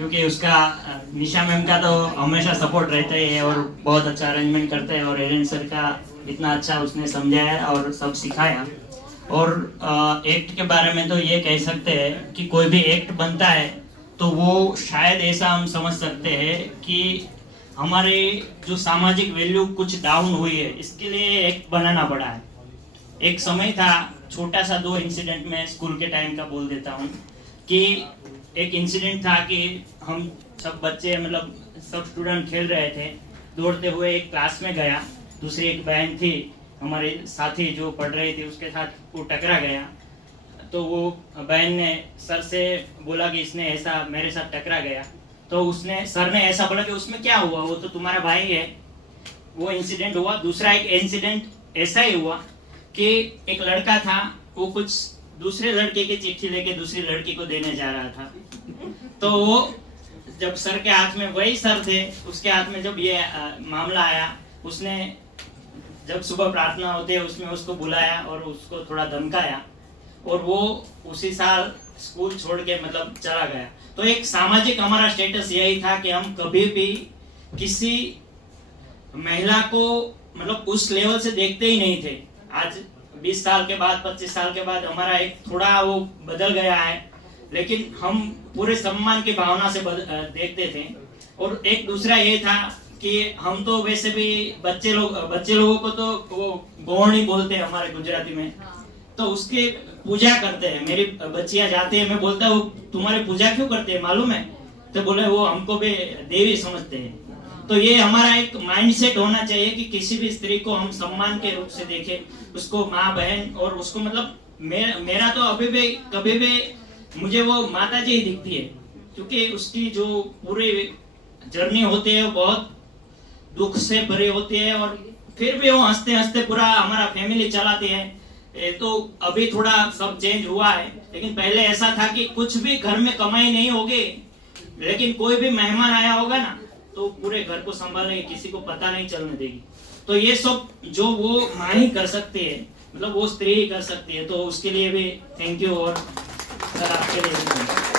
क्योंकि उसका निशा मैम का तो हमेशा सपोर्ट रहता ही है और बहुत अच्छा अरेंजमेंट करते हैं, और एरन सर का इतना अच्छा उसने समझाया और सब सिखाया। और एक्ट के बारे में तो ये कह सकते हैं कि कोई भी एक्ट बनता है तो वो शायद ऐसा हम समझ सकते हैं कि हमारे जो सामाजिक वैल्यू कुछ डाउन हुई है, इसके लिए एक्ट बनाना पड़ा है। एक समय था, छोटा सा 2 इंसिडेंट में स्कूल के टाइम का बोल देता हूँ कि एक इंसिडेंट था कि हम सब बच्चे मतलब सब स्टूडेंट खेल रहे थे, दौड़ते हुए एक क्लास में गया, दूसरी एक बहन थी हमारे साथी जो पढ़ रही थी, उसके साथ वो टकरा गया। तो वो बहन ने सर से बोला कि इसने ऐसा मेरे साथ टकरा गया। तो उसने सर ने ऐसा बोला कि उसमें क्या हुआ, वो तो तुम्हारा भाई है। वो इंसिडेंट हुआ। दूसरा एक इंसिडेंट ऐसा ही हुआ कि एक लड़का था, वो कुछ दूसरे लड़के की चिट्ठी लेके दूसरी लड़की को देने जा रहा था। तो वो जब सर के हाथ में, वही सर थे, उसके हाथ में जब ये मामला आया, उसने जब सुबह प्रार्थना होती है उसमें उसको बुलाया और उसको थोड़ा धमकाया, और वो उसी साल स्कूल छोड़ के मतलब चला गया। तो एक सामाजिक हमारा स्टेटस यही था कि हम कभी भी किसी महिला को मतलब उस लेवल से देखते ही नहीं थे। आज 20 साल के बाद, 25 साल के बाद हमारा एक थोड़ा वो बदल गया है, लेकिन हम पूरे सम्मान की भावना से देखते थे। और एक दूसरा ये था कि हम तो वैसे भी बच्चे लोगों को तो वो गौरणी बोलते हैं हमारे गुजराती में, तो उसकी पूजा करते हैं। मेरी बच्चियां जाती है, मैं बोलता हूँ तुम्हारी पूजा क्यों करते हैं मालूम है? तो बोले वो हमको भी देवी समझते हैं। तो ये हमारा एक माइंडसेट होना चाहिए कि किसी भी स्त्री को हम सम्मान के रूप से देखें, उसको माँ बहन, और उसको मतलब मेरा तो अभी भी कभी भी मुझे वो माता जी ही दिखती है, क्योंकि उसकी जो पूरी जर्नी होती है वो बहुत दुख से भरी होती है, और फिर भी वो हंसते हंसते पूरा हमारा फैमिली चलाती है। तो अभी थोड़ा सब चेंज हुआ है, लेकिन पहले ऐसा था कि कुछ भी घर में कमाई नहीं होगी, लेकिन कोई भी मेहमान आया होगा ना तो पूरे घर को संभालेगी, किसी को पता नहीं चलने देगी। तो ये सब जो वो माँ ही कर सकती है, मतलब वो स्त्री ही कर सकती है। तो उसके लिए भी थैंक यू, और सर आपके लिए भी।